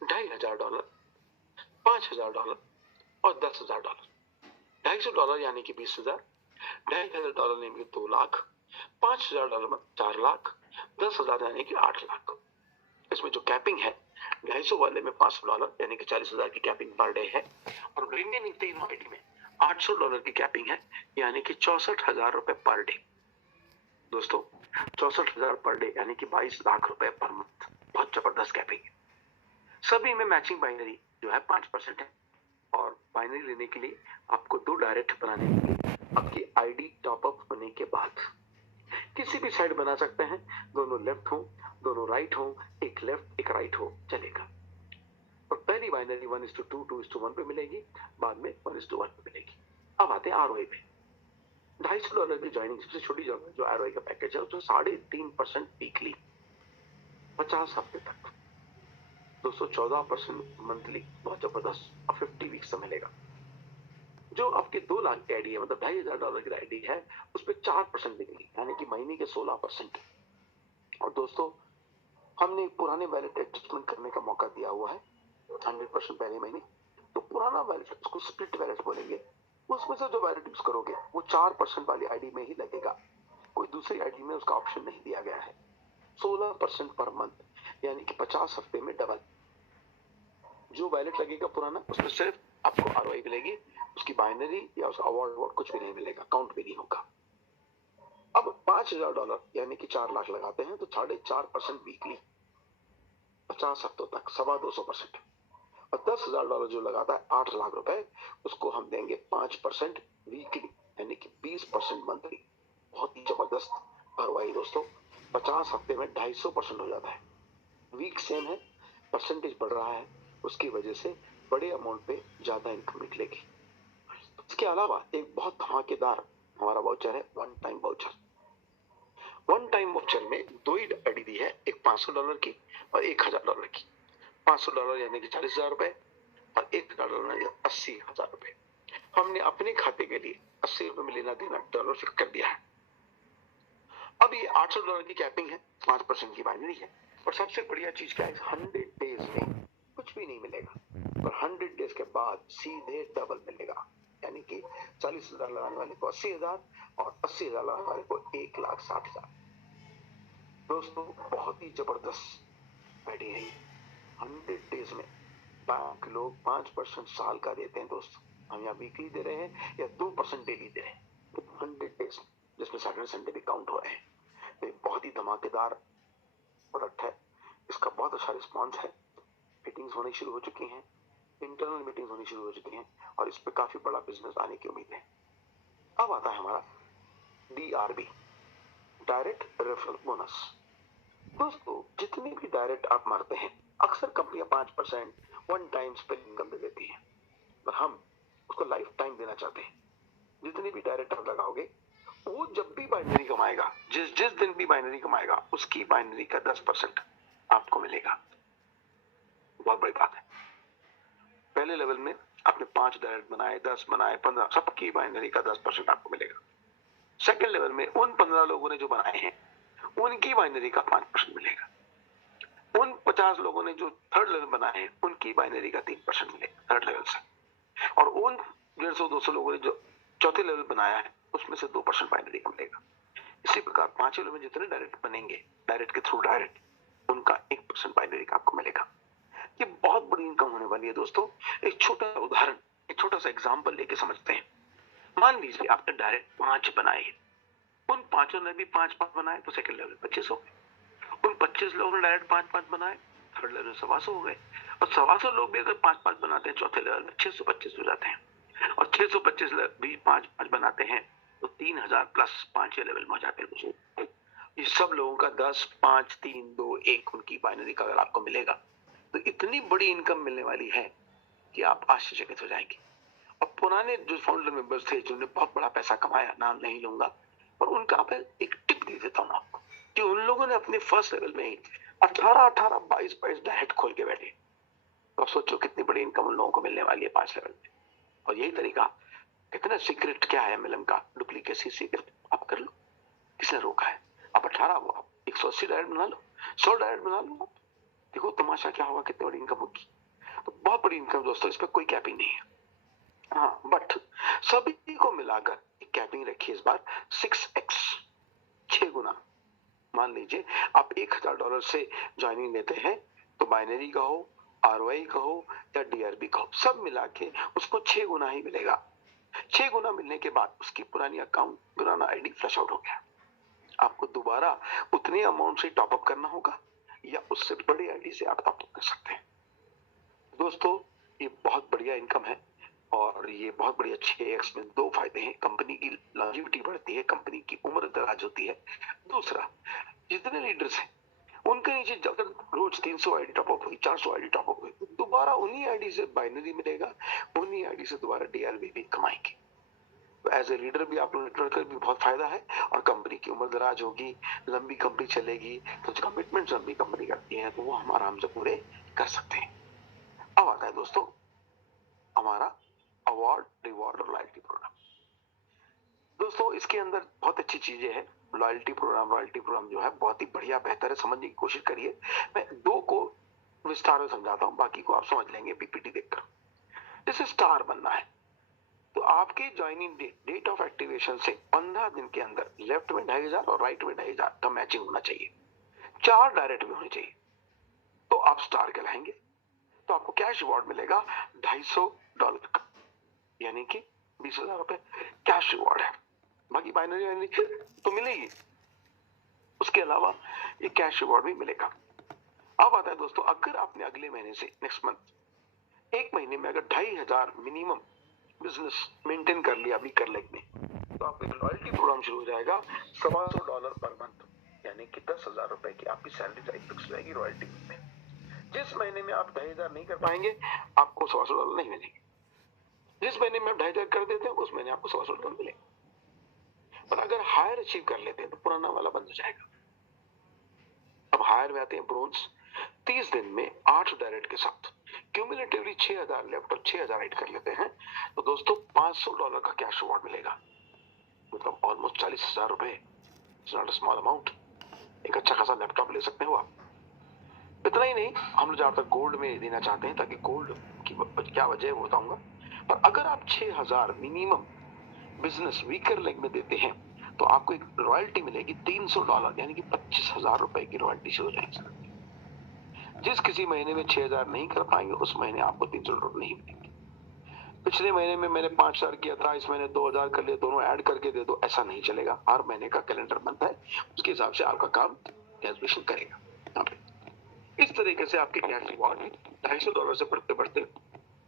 $2,500, $5,000 और $10,000। $250 यानी कि 20,000, $2,500 यानी कि 2 लाख, $5,000 में 4 लाख, 10,000 यानी कि 8 लाख। इसमें जो कैपिंग है 250 वाले में $500 यानी कि 40,000 की कैपिंग पर डे है, और रिमेनिंग 3 आईडी में $800 की कैपिंग है यानी कि ₹64,000 पर डे। दोस्तों 64,000 पर डे यानी कि 22 लाख रुपए पर मंथ, बहुत जबरदस्त कैपिंग है। सभी में मैचिंग बाइनरी जो है 5% है, और बाइनरी लेने के लिए आपको 2 डायरेक्ट बनाने होंगे आपकी आईडी टॉपअप होने के बाद। किसी भी साइड बना सकते हैं, दोनों लेफ्ट हो, दोनों राइट हो, एक लेफ्ट एक राइट हो चलेगा। और पहली बाइनरी 1:2, 2:1 पे मिलेगी, बाद में 1:1 पे मिलेगी। अब आते हैं आरओए पे। $250 की ज्वाइनिंग, सबसे छोटी जो आरओए का पैकेज है उसमें 3.5% वीकली, 50 हफ्ते तक, 214% मंथली, बहुत जबरदस्त, और 50 वीक्स से मिलेगा। जो आपके 2 लाख की आईडी है मतलब $2,500 की आईडी है, उस पर 4% मिलेगी यानी कि महीने के 16%। और दोस्तों हमने पुराने वैलेट एडजस्टमेंट करने का मौका दिया हुआ है 100% पहले महीने, तो पुराना वैलेट, उसको स्प्लिट वैलेट बोलेंगे, उसमें से जो वैलेट यूज करोगे वो 4% वाली आईडी में ही लगेगा, कोई दूसरी आईडी में उसका ऑप्शन नहीं दिया गया है। 16% पर मंथ यानी कि 50 हफ्ते में डबल। जो वैलेट लगेगा पुराना उसमें सिर्फ आपको आरओआई मिलेगी, उसकी बाइनरी या उसका अवार्ड कुछ भी नहीं मिलेगा, काउंट भी नहीं होगा। अब $5,000 यानी कि 4 लाख लगाते हैं तो 4.5% वीकली, 50 हफ्तों तक, 225%। और $10,000 जो लगाता है 8 लाख रुपए, उसको हम देंगे 5% वीकली यानी कि 20% मंथली। बहुत ही जबरदस्त आरओआई दोस्तों। 50 हफ्ते में 250% हो जाता है, वीक सेम है, परसेंटेज बढ़ रहा है, उसकी वजह से बड़े अमाउंट पे ज्यादा इनकम निकलेगी। इसके अलावा एक बहुत धमाकेदार हमारा वाउचर है, one time voucher. One time voucher में 2 ही आईडी दी है, एक $500 की और $1,000 की। $500 यानी कि 40,000 रुपए और $1,000 यानी 80,000 रुपए। हमने अपने खाते के लिए 80 रुपए में लेना देना डॉलर फिक्स कर दिया है। अब ये $800 की कैपिंग है, 5% की बाइनरी है, और सबसे बढ़िया चीज क्या है, 100 डेज में कुछ भी नहीं मिलेगा, और 100 डेज के बाद सीधे डबल मिलेगा, यानी कि 40,000 लगाने वाले को 80,000 और 80,000 लगाने वाले को 1,60,000। दोस्तों बहुत ही जबरदस्त आईडी है। 100 डेज में बैंक लोग 5% साल का देते हैं दोस्तों, हम यहाँ वीकली दे रहे हैं या 2% डेली दे रहे हैं, 100 डेज जिसमें सैटरडे संडे भी काउंट हो रहे हैं। तो बहुत ही धमाकेदार प्रोडक्ट है, इसका बहुत अच्छा रिस्पॉन्स है, मीटिंग्स होनी शुरू हो चुकी हैं, इंटरनल मीटिंग्स होनी शुरू हो चुकी हैं, और इस पे काफी बड़ा बिजनेस आने की उम्मीद है। अब आता है हमारा DRB, डायरेक्ट रेफरल बोनस। दोस्तों जितने भी डायरेक्ट आप मारते हैं, अक्सर कंपनियां 5% वन टाइम पे इनकम दे देती है, पर हम उसको लाइफ टाइम देना चाहते हैं। जितने भी डायरेक्ट आप लगाओगे, वो जब भी बाइनरी कमाएगा, जिस जिस दिन भी बाइनरी कमाएगा, उसकी बाइनरी का 10% आपको मिलेगा। बहुत बड़ी बात है। पहले लेवल में आपने 5 डायरेक्ट बनाए, 10 बनाए, 15, सबकी बाइनरी का 10% आपको मिलेगा। सेकेंड लेवल में उन 15 लोगों ने जो बनाए हैं उनकी बाइनरी का 5% मिलेगा। उन 50 लोगों ने जो थर्ड लेवल बनाए हैं उनकी बाइनरी का 3% मिलेगा थर्ड लेवल से। और उन 150-200 लोगों ने जो चौथे लेवल बनाया है उसमें से 2% बाइनरी का मिलेगा। इसी प्रकार 5 लेवल में जितने डायरेक्ट बनेंगे, डायरेक्ट के थ्रू डायरेक्ट, उनका 1% बाइनरी का आपको मिलेगा। ये बहुत बड़ी इनकम होने वाली है दोस्तों। एक छोटा उदाहरण, एक छोटा सा एग्जांपल लेके समझते हैं। मान लीजिए आपने डायरेक्ट 5 बनाए, उन 5 ने भी 5-5 बनाए तो सेकंड लेवल 25 हो गए। उन 25 लोगों ने डायरेक्ट 5-5 बनाए, थर्ड लेवल में 125 हो गए। और 125 लोग भी अगर 5-5 बनाते हैं चौथे लेवल में 625 हो जाते हैं। और 625 भी 5-5 बनाते हैं तो 3000 प्लस 5 लेवल में हो जाते हैं दोस्तों। ये सब लोगों का 10, 5, 3, 2, 1 उनकी बाइनरी का अगर आपको मिलेगा तो इतनी बड़ी इनकम मिलने वाली है कि आप आश्चर्यचकित हो जाएंगे। अब पुराने जो फाउंडर मेंबर्स थे जिन्होंने बहुत बड़ा पैसा कमाया, नाम नहीं लूंगा, पर उनका एक टिप दे देता हूं आपको कि उन लोगों ने अपने फर्स्ट लेवल में ही 18-18, 22-22 डायरेक्ट खोल के बैठे। तो सोचो कितनी बड़ी इनकम उन लोगों को मिलने वाली है 5 लेवल में। और यही तरीका, कितना सीक्रेट क्या है एमएलएम का, डुप्लीकेसी सीक्रेट आप कर लो, किसने रोका है? आप 18 वो आप 180 डायरेक्ट बना लो, 100 डायरेक्ट बना लो, देखो तमाशा क्या होगा, कितनी बड़ी इनकम होगी। तो बहुत बड़ी इनकम दोस्तों, इस पर कोई कैपिंग नहीं है। हाँ, बट सभी को मिलाकर एक कैपिंग रखिए इस बार 6x, 6 गुना। मान लीजिए आप $1000 से ज्वाइनिंग लेते हैं तो बाइनरी का हो, आरओआई का हो या डीआरबी का हो, सब मिला के उसको 6 गुना ही मिलेगा। 6 गुना मिलने के बाद उसकी पुरानी अकाउंट, पुराना आईडी फ्लश आउट हो गया। आपको दोबारा उतने अमाउंट से टॉप अप करना होगा या उससे बड़ी आईडी से आप टॉप अप कर सकते हैं। दोस्तों ये बहुत बढ़िया इनकम है और ये बहुत बढ़िया 6x में 2 फायदे हैं। कंपनी की लॉन्जिविटी बढ़ती है, कंपनी की उम्र दराज होती है। दूसरा, जितने लीडर्स हैं उनके नीचे अगर रोज 300 आईडी टॉप अप हुई, 400 आईडी टॉप अप हुई, तो दोबारा उन्हीं आईडी से बाइनरी मिलेगा, उन्हीं आईडी से दोबारा डीआरबी भी कमाएंगे। तो एज ए लीडर भी आप लोग नेटवर्कर भी बहुत फायदा है और कंपनी की उम्र दराज होगी, लंबी कंपनी चलेगी, तो जो कमिटमेंट लंबी कंपनी करती है तो वो हम आराम से पूरे कर सकते हैं। अब आता है दोस्तों हमारा अवार्ड, रिवॉर्ड और लॉयल्टी प्रोग्राम। दोस्तों इसके अंदर बहुत अच्छी चीजें हैं। लॉयल्टी प्रोग्राम जो है बहुत ही बढ़िया, बेहतर है, समझने की कोशिश करिए। मैं 2 को विस्तार में समझाता हूं, बाकी को आप समझ लेंगे पीपीटी देखकर। जैसे स्टार बनना है तो आपके ज्वाइनिंग डेट ऑफ एक्टिवेशन से 15 दिन के अंदर लेफ्ट में 2500 और राइट में 2500 का मैचिंग होना चाहिए। 4 डायरेक्ट में होने चाहिए तो आप स्टार कहलाएंगे। तो आपको कैश रिवॉर्ड मिलेगा $250 का, यानी कि 20,000 रुपए कैश रिवॉर्ड है। बाकी बाइनरी तो मिलेगी, उसके अलावा ये कैश रिवॉर्ड भी मिलेगा। अब आता है दोस्तों, अगर आपने अगले महीने से नेक्स्ट मंथ 1 महीने में अगर 2500 मिनिमम बिजनेस मेंटेन कर लिया वीकर लेग में, तो आपका लॉयल्टी प्रोग्राम शुरू हो जाएगा $125 पर मंथ, यानी कि 10,000 रुपए की आपकी सैलरी डायरेक्ट फिक्स हो जाएगी रॉयल्टी में। जिस महीने में आप 2500 नहीं कर पाएंगे आपको $125 नहीं मिलेंगे। जिस महीने में आप 2500 कर देते हैं उस महीने आपको $125 मिलेंगे। पर अगर हायर अचीव कर लेते हैं तो पुराना वाला बंद हो जाएगा। अब हायर में आते हैं ब्रोंज। 30 दिन में 8 डायरेक्ट के साथ क्यूमुलेटिवली 6000 लेफ्ट और 6000 ऐड कर लेते हैं तो दोस्तों $500 का कैश रिवॉर्ड मिलेगा, मतलब ऑलमोस्ट 40,000 रुपए। It's not a small amount. एक अच्छा खासा लैपटॉप ले सकते हो आप। इतना ही नहीं, हम लोग ज्यादातर गोल्ड में देना चाहते हैं, ताकि गोल्ड की क्या वजह है वो बताऊंगा। पर अगर आप 6000 मिनिमम बिजनेस वीकर लेग में देते हैं तो आपको एक रॉयल्टी मिलेगी $300, यानी कि 25,000 रुपए की रॉयल्टी शुरू हो जाएगी। जिस किसी महीने में 6000 नहीं कर पाएंगे उस महीने आपको $300 नहीं मिलेंगे। पिछले महीने में मैंने 5000 किया था, इस महीने 2000 कर लिए, दोनों ऐड करके दे दो, ऐसा नहीं चलेगा। हर महीने का कैलेंडर बनता है, उसके हिसाब से आपका काम कैलकुलेशन करेगा। इस तरीके से आपके कैश रिवॉर्ड $250 से बढ़ते बढ़ते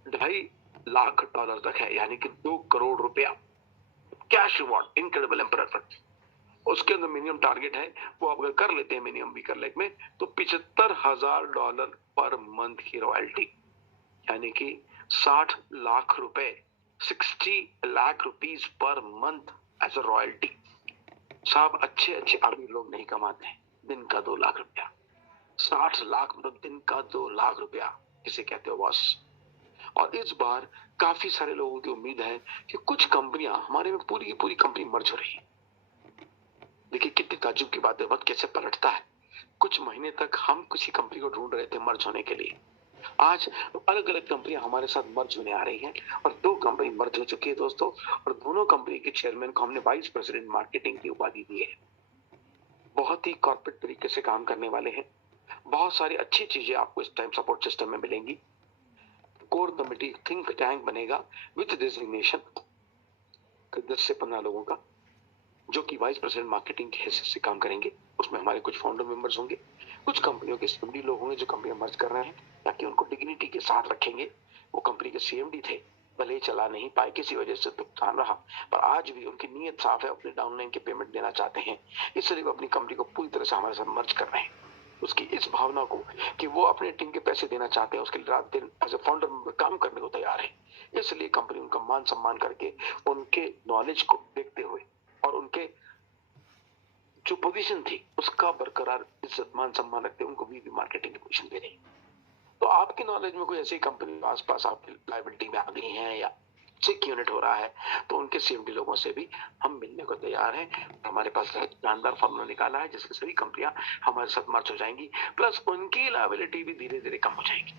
$2.5 लाख तक है, यानी कि 2 करोड़ रुपया cash reward, incredible emperor fund. उसके अंदर मिनिमम टारगेट है, वो आप अगर कर लेते हैं मिनिमम वीकर लेग में तो $75,000 पर मंथ की रॉयल्टी, यानी कि 60 लाख रुपए, 60 lakh rupees per month as a royalty. साहब अच्छे अच्छे आदमी लोग नहीं कमाते हैं दिन का 2 लाख रुपया। 60 लाख मतलब दिन का 2 लाख रुपया इसे कहते हो बॉस। और इस बार काफी सारे लोगों की उम्मीद है कि कुछ कंपनियां, हमारे में पूरी की पूरी कंपनी मर्ज हो रही है। देखिए कितनी ताज्जुब की बात है, वक्त कैसे पलटता है। कुछ महीने तक हम किसी कंपनी को ढूंढ रहे थे मर्ज होने के लिए, आज अलग अलग कंपनियां हमारे साथ मर्ज होने आ रही हैं और 2 कंपनी मर्ज हो चुकी है दोस्तों, और दोनों कंपनी के चेयरमैन को हमने वाइस प्रेसिडेंट मार्केटिंग की उपाधि दी है। बहुत ही कॉर्पोरेट तरीके से काम करने वाले हैं। बहुत सारी अच्छी चीजें आपको इस टाइम सपोर्ट सिस्टम में मिलेंगी। कोर कमेटी थिंक टैंक बनेगा विद डेजिग्नेशन 10 से 15 लोगों का, जो कि वाइस प्रेसिडेंट मार्केटिंग के हैसियत से काम करेंगे। उसमें हमारे कुछ फाउंडर मेंबर्स होंगे, कुछ कंपनियों के सीएमडी लोग होंगे जो कंपनियां मर्ज कर रहे हैं, ताकि उनको डिग्निटी के साथ रखेंगे। वो कंपनी के सीएमडी थे, भले ही चला नहीं पाए, किसी वजह से नुकसान रहा, पर आज भी उनकी नीयत साफ है, अपने डाउनलाइन के पेमेंट देना चाहते हैं, इसलिए वो अपनी कंपनी को पूरी तरह से हमारे साथ मर्ज कर रहे हैं। उसकी इस भावना को कि वो अपने टीम के पैसे देना चाहते हैं, उसके लिए रात दिन एज ए फाउंडर मेंबर काम करने को तैयार है। इसलिए कंपनी उनका मान सम्मान करके, उनके नॉलेज को देखते हुए और उनके जो पोजीशन थी उसका बरकरार इज्जत मान सम्मान रखते उनको वीपी मार्केटिंग की पोजीशन दे रही। तो आपकी नॉलेज में कोई ऐसी कंपनी आसपास आपकी लायबिलिटी में आ गई है या चेक यूनिट हो रहा है, तो उनके सीएमडी लोगों से भी हम मिलने को तैयार हैं। हमारे पास शानदार फॉर्मूला निकाला है जिससे सभी कंपनियां हमारे साथ मर्ज हो जाएंगी, प्लस उनकी लायबिलिटी भी धीरे धीरे कम हो जाएगी।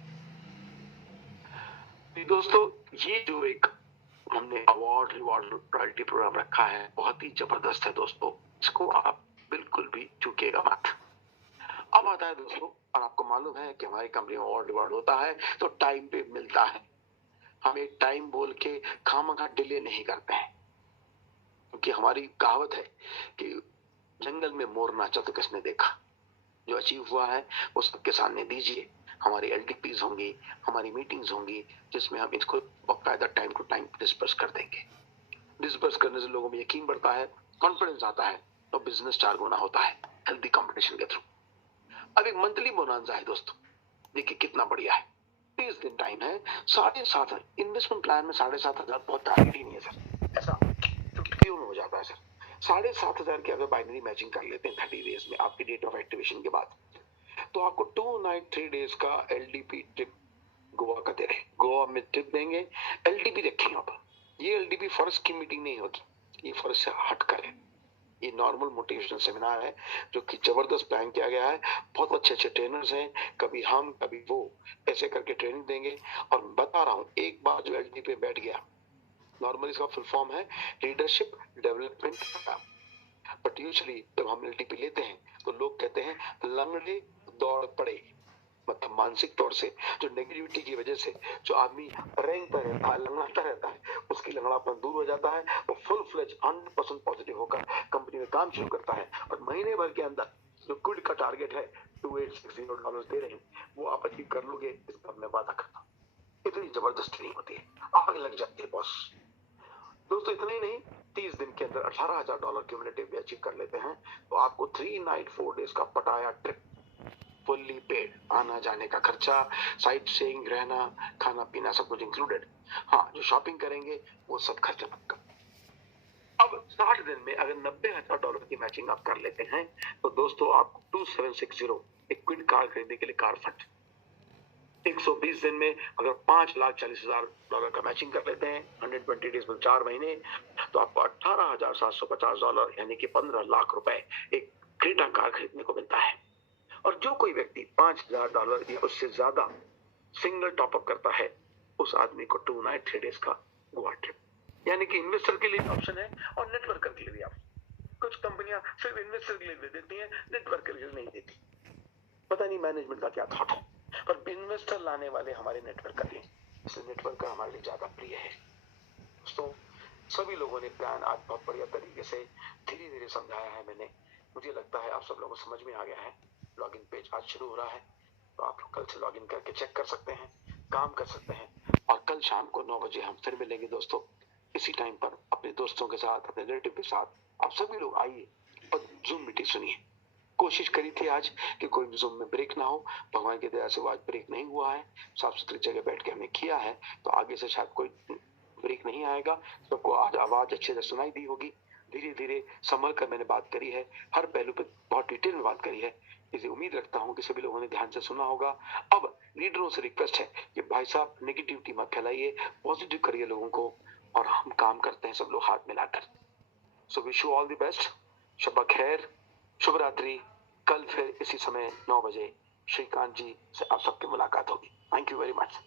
तो दोस्तों, ये जो एक हमने अवार्ड रिवॉर्ड रॉयल्टी प्रोग्राम रखा है, बहुत ही जबरदस्त है दोस्तों, इसको आप बिल्कुल भी चूकेगा मत। अब आता है दोस्तों, और आपको मालूम है कि हमारी कंपनी में अवार्ड रिवॉर्ड होता है तो टाइम पे मिलता है। हम एक टाइम बोल के खामखा डिले नहीं करते हैं, क्योंकि हमारी कहावत है कि जंगल में मोर नाचा तो किसने देखा। जो अचीव हुआ है वो सबके सामने दीजिए। हमारी एलडीपीज होंगी, हमारी मीटिंग्स होंगी, जिसमें हम इसको बाकायदा टाइम टू टाइम डिस्पर्स कर देंगे। डिस्पर्स करने से लोगों में यकीन बढ़ता है, कॉन्फिडेंस आता है, तो बिजनेस 4 गुना होता है हेल्दी कंपटीशन के थ्रू। अब एक मंथली बोनांजा है दोस्तों, देखिए कितना बढ़िया है। 30 दिन टाइम है, 7.5 इन्वेस्टमेंट प्लान में 7,500 बहुत टारगेट ही नहीं है सर, ऐसा चुटकियों में हो जाता है सर। 7,500 की अगर बाइनरी मैचिंग कर लेते हैं 30 डेज में आपकी डेट ऑफ एक्टिवेशन के बाद, तो आपको 2 नाइट 3 डेज का एलडीपी ट्रिप गोवा का दे रहे। गोवा में ट्रिप देंगे, एलडीपी रखेंगे आप। ये एलडीपी फर्श की मीटिंग नहीं होगी, ये फर्श से हट कर है। ये नॉर्मल मोटिवेशनल सेमिनार है जो कि जबरदस्त प्लान किया गया है। बहुत अच्छे अच्छे ट्रेनर्स हैं, कभी हम कभी वो, ऐसे करके ट्रेनिंग देंगे। और बता रहा हूँ, एक बार जो एलडीपी पे बैठ गया, नॉर्मली इसका फुल फॉर्म है leadership development programme, but usually जब हम एलडीपी लेते हैं तो लोग कहते हैं लंगड़े दौड़ पड़े, मतलब मानसिक तौर से जो नेगेटिविटी की वजह से जो आदमी रेंगता रहता है, लंगड़ाता रहता है, उसकी लंगड़ापन दूर हो जाता है, वो फुल फ्लेज 100% पॉजिटिव होकर कंपनी में काम शुरू करता है। और महीने भर के अंदर जो क्विड का टारगेट है $2860 दे रहे हैं, वो आप अचीव कर लोगे, इसका मैं वादा करता हूँ। इतनी जबरदस्त ट्रेनिंग होती है, आग लग जाती है बॉस। दोस्तों इतना ही नहीं, 30 दिन के अंदर $18,000 क्यूमुलेटिव भी अचीव कर लेते हैं, तो आपको 3 नाइट 4 डेज का पटाया ट्रिप फुल्ली पेड, आना जाने का खर्चा, साइट सीइंग, रहना, खाना पीना सब कुछ इंक्लूडेड। हाँ, जो शॉपिंग करेंगे वो सब खर्चा पक्का। अब 60 दिन में अगर $90,000 की मैचिंग आप कर लेते हैं, तो दोस्तों आपको 2760 एक क्विड कार खरीदने के लिए कार फंड। 120 दिन में अगर $5,40,000 का मैचिंग कर लेते हैं 120 डेज में 4 महीने, तो आपको $18,750 यानी कि 15 लाख रुपए एक क्रेटा कार खरीदने को मिलता है। और जो कोई व्यक्ति $5,000 या उससे ज्यादा सिंगल टॉपअप करता है, उस आदमी को 2 नाइट 3 डेज का गोवा ट्रिप, यानी कि इन्वेस्टर के लिए ऑप्शन है और नेटवर्कर के लिए भी ऑप्शन। कुछ कंपनियां सिर्फ इन्वेस्टर के लिए भी देती हैं, नेटवर्कर के लिए नहीं देती। पता नहीं मैनेजमेंट का क्या थॉट है, पर इन्वेस्टर लाने वाले हमारे नेटवर्कर हैं, इसलिए नेटवर्कर हमारे लिए ज्यादा प्रिय है। दोस्तों, सभी लोगों ने प्लान आज बहुत बढ़िया तरीके से धीरे धीरे समझाया है मैंने। मुझे लगता है आप सब लोगों को समझ में आ गया है। लॉगिन पेज आज शुरू हो रहा है, तो आप लोग कल से लॉगिन करके चेक कर सकते हैं, काम कर सकते हैं। और कल शाम को 9 बजे हम फिर मिलेंगे दोस्तों, इसी टाइम पर अपने दोस्तों के साथ, अपने रिलेटिव के साथ। आप सभी लोग आइए और जूम मीटिंग सुनिए। कोशिश करी थी आज कि कोई भी जूम में ब्रेक ना हो, भगवान की दया से वो आज ब्रेक नहीं हुआ है। साफ सुथरी जगह बैठ के हमने किया है, तो आगे से शायद कोई ब्रेक नहीं आएगा। सबको आज आवाज अच्छे से सुनाई दी होगी। धीरे धीरे संभल कर मैंने बात करी है, हर पहलू पर बहुत डिटेल में बात करी है। इसे उम्मीद रखता हूं कि सभी लोगों ने ध्यान से सुना होगा। अब लीडरों से रिक्वेस्ट है कि भाई साहब नेगेटिविटी मत फैलाइए, पॉजिटिव करिए लोगों को, और हम काम करते हैं सब लोग हाथ मिलाकर। So wish you all the best, शब्बा खैर, शुभ रात्रि। कल फिर इसी समय 9 बजे श्रीकांत जी से आप सबकी मुलाकात होगी। Thank you very much.